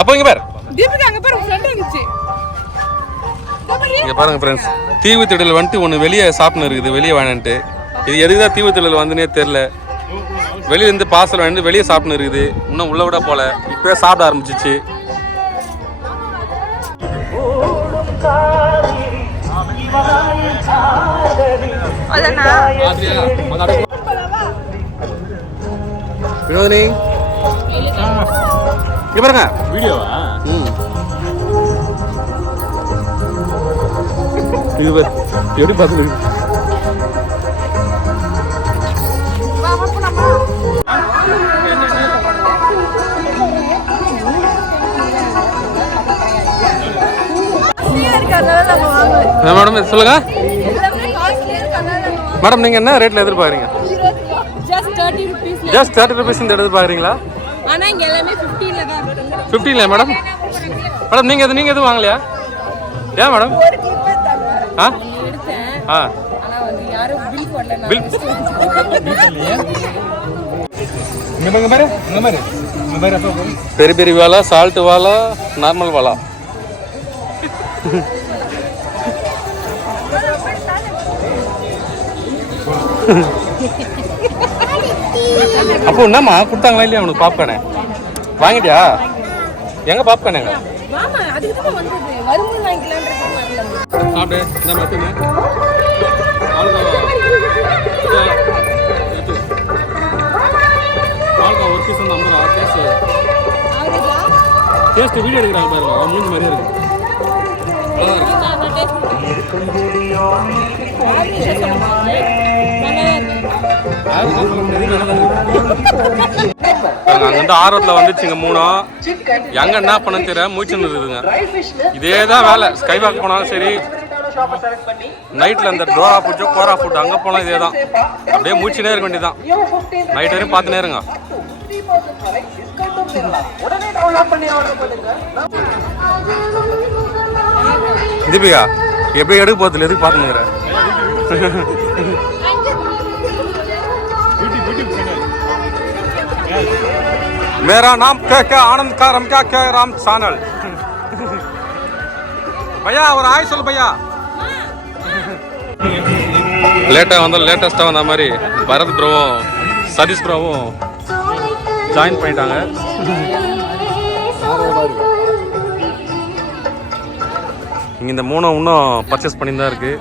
அப்போ இங்க பாரு. தீபிகா அங்க பாரு ஃப்ரெண்ட் வந்துச்சு. இங்க பாருங்க ஃப்ரெண்ட்ஸ் தீவு திடல் வந்துட்டு ஒன்று வெளியே சாப்பிட்டு இருக்குது வெளியே வேணான்ட்டு இது எதுக்கு தான் தீவு திடல் வந்துனே தெரில இருந்து பார்சல் வந்து வெளியே சாப்பிட்டு இருக்குது. இன்னும் உள்ள விட போல. இப்பவே சாப்பிட ஆரம்பிச்சிச்சு. வினோதினி. இங்க பாருங்க. வீடியோவா? ம். இது பாரு. எப்படி பார்த்துருக்கு மேடம் சொல்லுங்க. மேடம் நீங்க என்ன ரேட்ல எதிர்பார்க்குறீங்க? Just thirty rupees just thirty rupees இந்த எதிர்பார்க்குறீங்களா ஆனா இங்க எல்லாமே ஃபிஃப்டில ஃபிஃப்டீன்லையா மேடம் மேடம் நீங்கள் எது நீங்கள் எதுவும் வாங்கலையா? ஏன் மேடம் ஆ? ஆ. பில் பெரிய பெரிய வாலா சால்ட் வாலா நார்மல் வாலா அப்போ என்னம்மா கொடுத்தாங்களா இல்லையா உனக்கு பாப்கார்னு? வாங்கிட்டியா? எங்க பாப்கார்ன் எங்க? சாப்பிடு இந்த மெத்துங்க பால்கா. ஒரு பீஸ் வந்து ஐம்பது ரூபா. டேஸ்ட் டேஸ்ட் வீடியோ எடுக்கிறாங்க பாருங்க. மூஞ்சி மாதிரியே இருக்கு. நல்லா இருக்கு ஆர்வத்தில் வந்துச்சுங்க மூணும் எங்க என்ன பண்ண தெரியல மூச்சுன்னு இருக்குதுங்க இதே தான் வேலை. ஸ்கை வாக் போனாலும் சரி நைட்டில் அந்த டோரா ஃபுட்டோ கோரா ஃபுட் அங்கே போனால் இதே தான் அப்படியே மூச்சுனே இருக்க வேண்டியதான் நைட் வரையும் பார்த்துனே இருங்க. தீபிகா எப்படி எடுக்க போதில்ல எதுக்கு பார்த்துனுங்கிற मेरा नाम क्या क्या आनंद का रम क्या क्या राम सानल பையா ஒரு ஆய் சொல் பையா லேட்டாக வந்த லேட்டஸ்ட்டாக வந்த மாதிரி பரத் ப்ரோவும் சதீஷ் ப்ரோவும் ஜாயின் பண்ணிட்டாங்க இங்கே இந்த மூணும் இன்னும் பர்ச்சேஸ் பண்ணி தான் இருக்குது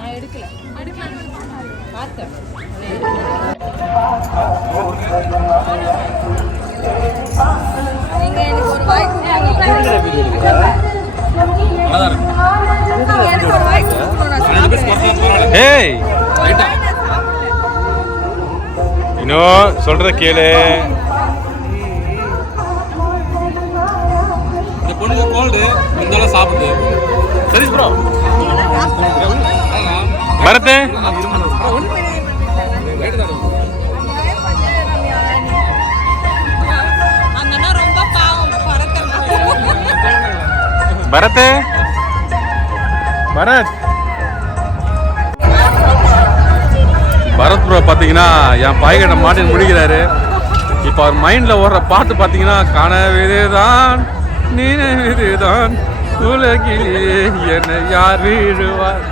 இன்னும் சொல்றத கேளு. இந்த பொண்ணுக்கு கோல்டு இருந்தாலும் சாப்பிடுது சரி ப்ரோ பரத். பரத். பரத். பரத் ப்ரோ பார்த்தீங்கன்னா என் பாய்கிட்ட மாட்டின்னு முடிக்கிறாரு. இப்போ அவர் மைண்டில் ஓடுற பாட்டு பார்த்தீங்கன்னா கனவிதுதான் நினைவிதுதான் உலகிலே என யார் வீழுவார்?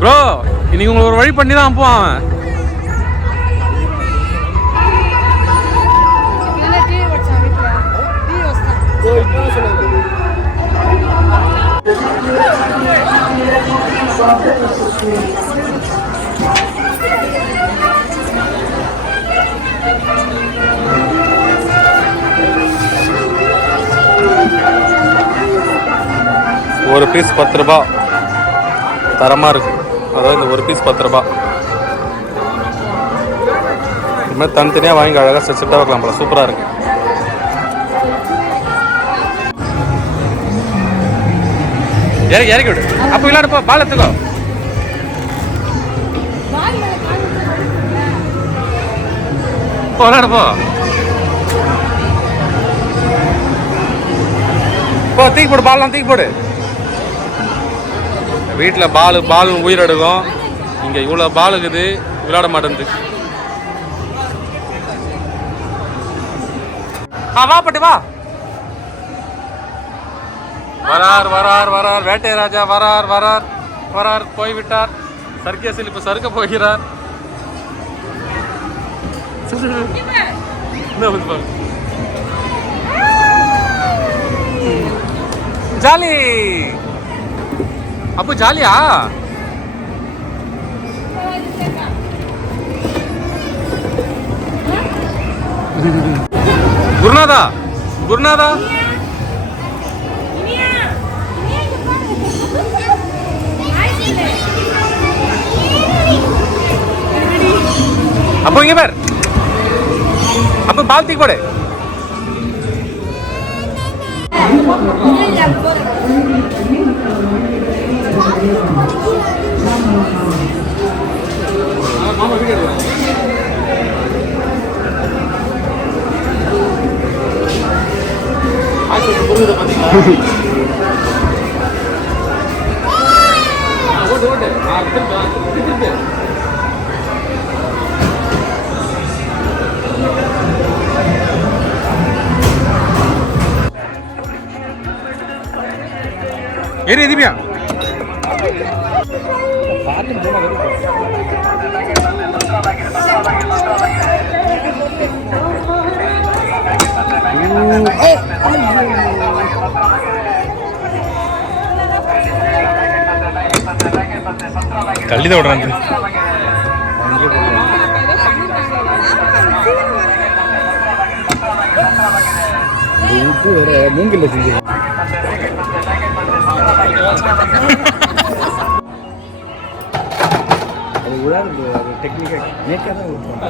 ப்ரோ இன்னைக்கு உங்களுக்கு ஒரு வழி பண்ணி தான் போவான் அவன் டீ ஒரு பீஸ் பத்து ரூபா. தரமாக இருக்கு. அதாவது இந்த ஒரு பீஸ் பத்து ரூபா. இது மாதிரி தனித்தனியாக வாங்கி அழகாக செட்டாக வைக்கலாம் போல. சூப்பராக இருக்கு. இறக்கி இறக்கி விடு. அப்போ விளையாடுப்போ பால் எடுத்துக்கோ. போ விளையாடுப்போ போ. தூக்கி போடு பால்லாம் தூக்கி போடு. வீட்டில் பால் பால் உயிரெடுக்கும். இங்கே இவ்வளோ பால் இருக்குது விளையாட மாட்டேங்குது ஆ வா பட்டு வா. வரார் வரார் வரார். வேட்டை ராஜா வரார் வரார். வரார் போய்விட்டார். சர்க்கேசில் இப்போ சறுக்க போகிறார். ஜாலி. அப்போ ஜாலியா? குருநாதா குருநாதா. அப்போ இங்க பார். அப்போ பால் தூக்கி എരി ദിപ്യ പാട്ടും தள்ளிதான் விடுறாங்க. வேற மூங்கில் செஞ்சு அது விடாது நேக்காக தான் விட்டுரும்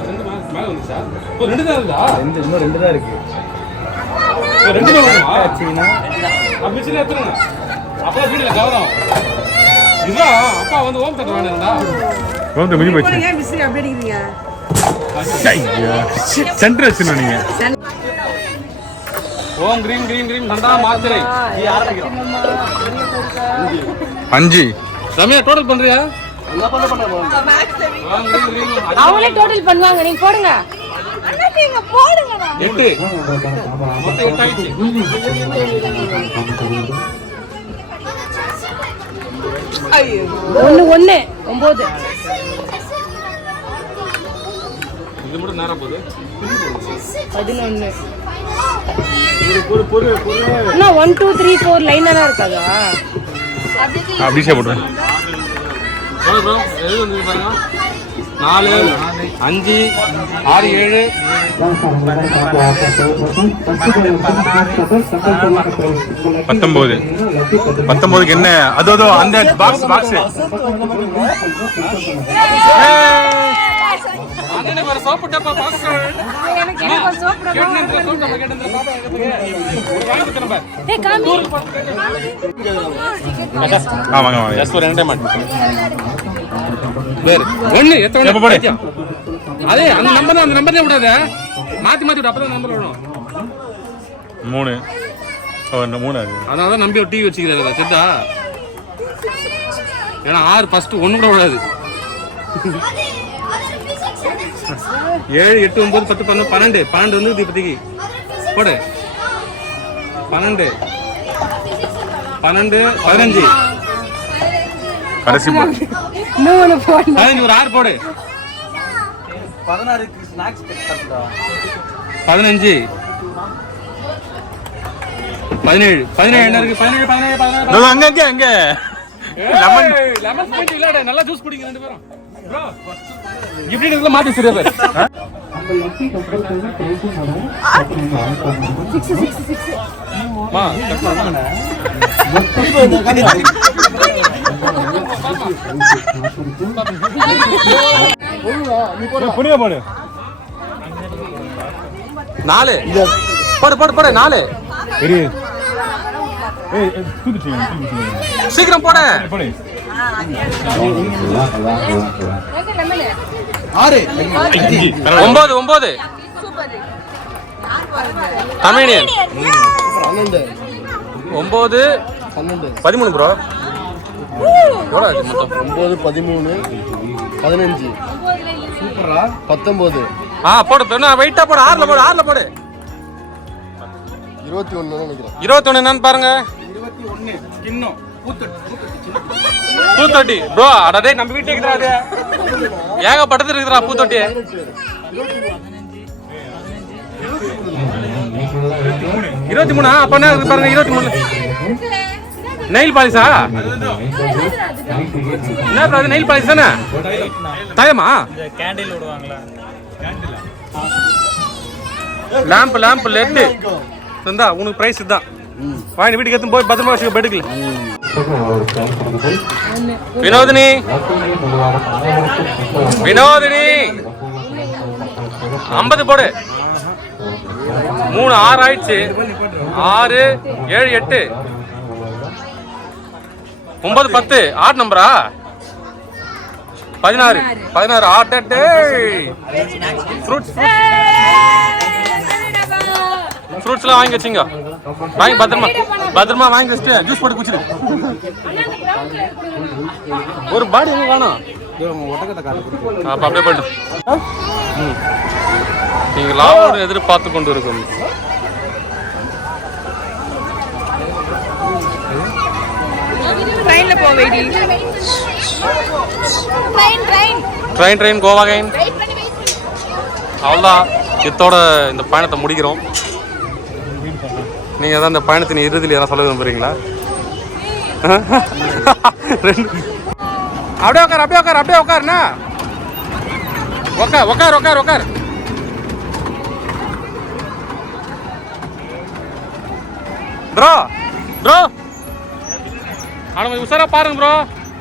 ரெண்டு தான் ரெண்டு இன்னும் ரெண்டு தான் இருக்கு ரெண்டு தான் ஆச்சுன்னா அப்பா கவனம். அப்பா வந்து ஓம் தட்டு வேணும்டா முடிஞ்சு போச்சு ஏன் விசிறி அப்படி அடிக்கிறீங்க? சென்டர் வச்சுருந்தோம் நீங்க ஓம் கிரீம் கிரீம் கிரீம் நண்டா மாத்திரை. அஞ்சு. ரம்யா டோட்டல் பண்றியா? அவங்களே டோட்டல் பண்ணுவாங்க நீங்க போடுங்க. நீங்க போடுங்க எட்டு. ஒண்ணு ஒண்ணு ஒன்பது இது மட்டும் நேரம் போகுது. பதினொன்னு. அண்ணா one two three four line எல்லாம் இருக்காதா? அப்படியே போட்டுருவேன் நாலு அஞ்சு ஆறு ஏழு. பத்தொன்பது பத்தொன்பதுக்கு என்ன? அதோ அதோ அந்த பாக்ஸ் பாக்ஸ் வாங்கி பாரு. ஒன்று எத்தனை? அதே அந்த நம்பர் அந்த நம்பர்ல விடாத. மாத்தி மாத்தி விடு அப்பதான் நம்பர் விடும் மூணு. மூணு அது? அதனால தான் நம்பி ஒரு டிவி வச்சுக்கிறாரு தெரிதா ஏன்னா ஆறு ஃபர்ஸ்ட் ஒன்று கூட விடாது. ஏழு எட்டு ஒன்பது பத்து பன்னெண்டு பன்னெண்டு. பன்னெண்டு வந்து இப்போதைக்கு. போடு. பன்னெண்டு. பன்னெண்டு பதினஞ்சு. கடைசி மூணு. போன் பதினஞ்சு ஒரு ஆறு போடு. பதினஞ்சு. பதினேழு. பதினேழு என்ன இருக்கு? பதினேழு பதினேழு பதினேழு இதோ அங்க அங்க அங்க. லெமன் லெமன் ஸ்பூன் இல்லடா நல்லா ஜூஸ் குடிங்க ரெண்டு பேரும். ப்ரோ இப்படி இதுல மாத்தி சரியா புரியா போடு நாலு. போடு போடு போடு நாலு. சீக்கிரம் போடு. அஞ்சு ஒன்பது ஒன்பது தமிழியன் பன்னெண்டு. பதிமூணு ப்ரோ ஒம்பது பதிமூணு பதினஞ்சு. சூப்பரா பத்தொம்போது. ஆ போடு என்ன வெயிட்டாக போடு. ஆறில் போடு ஆறில் போடு. இருபத்தி ஒன்று நினைக்கிறேன். இருபத்தொன்று என்னன்னு பாருங்க. இருபத்தி ஒண்ணு. கிண்ணம். பூத்தொட்டி. பூத்தொட்டி ப்ரோ அடடே நம்ம வீட்டுக்கு இருக்குதா அது. ஏகப்பட்டது இருக்குதுடா பூத்தொட்டி. இருபத்தி மூணா? அப்ப என்ன பாருங்க இருபத்தி மூணு. நெயில் பாலிசா என்ன bro நெயில் பாலிஸ் தானே? தயமா? கேண்டில் விடுவாங்களா லேம்ப் லேம்ப் லெட்டு இந்தா உனக்கு பிரைஸ் இதுதான். வாங்கி வீட்டுக்கு எடுத்து போய் பத்திரமா வச்சுக்க பெடுக்கல வினோதினி வினோதினி ஐம்பது போடு மூணு ஆறு ஆயிடுச்சு ஆறு ஏழு எட்டு ஒன்பது பத்து ஆட் நம்பரா பதினாறு பதினாறு ஆட்டே ஃப்ரூட்ஸ் ஃப்ரூட்ஸ்லாம் வாங்கி வச்சுங்க வாங்கி பத்திரமா பத்திரமா வாங்கி வச்சுட்டு ஜூஸ் போட்டு குடிச்சிடு. ஒரு பாடி எங்க காணும்? அப்ப அப்படியே போயிட்டு ம். நீங்க லாபம் எதிர்பார்த்து கொண்டு இருக்கும் ட்ரெயின்ல போ வெயிடி train train train train Goa கைன் வெயிட் பண்ணி வெயிட் பண்ணி. அவ்வளோதான் இத்தோட இந்த பயணத்தை முடிக்கிறோம். நீங்கள் தான் இந்த பயணத்தின் இறுதியில் எதனா சொல்ல விரும்புறீங்களா? ரெண்டு. அப்படியே உட்கார் அப்படியே உட்கார் அப்படியே உட்காருண்ணா உட்கார் உட்கார் உட்கார் உட்கார் ப்ரோ ப்ரோ. அவனை கொஞ்சம் உஷாரா பாருங்க ப்ரோ.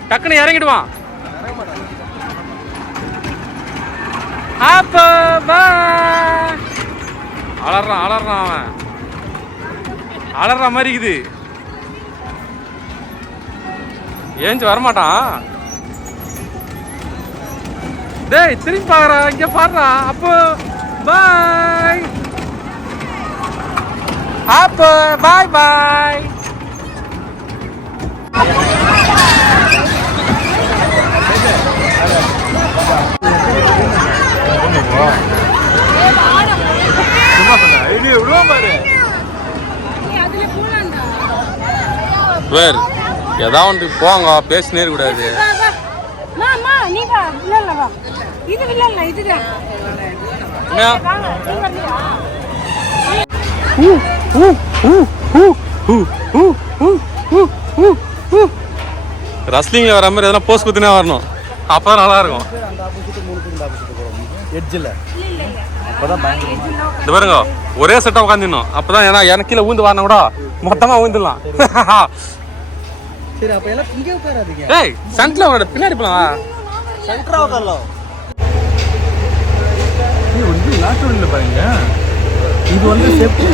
டக்குன்னு இறங்கிடுவான். அப்போ அலறான் அலறான் அவன். அலற மாதிரி இருக்குது ஏஞ்சி வரமாட்டான். டேய் திரும்பி பாக்குறா இங்க பாடுறா அப்போ பாய். அப்போ பாய் பாய். நீ அதுல போலாம்டா வேறு ஏதாவது ஒன்று போங்க பேசினே இருக்கக்கூடாது வா வா மா மா நீ வா இல்ல இல்ல வா இது இல்ல இல்ல இதுதான். என்ன? வாங்க நீ வரலையா ரஸ்லிங்ல வர மாதிரி எதனா போஸ்ட் குத்தினே வரணும். அப்பதான் நல்லா இருக்கும் எட்ஜில் இந்த பாருங்க ஒரே செட்டா உட்காந்துடணும் அப்பதான் ஏன்னா எனக்கு கீழே ஊந்து வரணும் கூட. மொத்தமா ஊந்துடலாம் சரி அப்போ எல்லாம் இங்கே உட்காராதீங்க. ஏய் சென்ட்ல உன்னோட பின்னாடி போலாம்? சென்டரா உட்காரலாம். இது வந்து லாஸ்ட் ஒன்ல பாருங்க. இது வந்து சேஃப்டி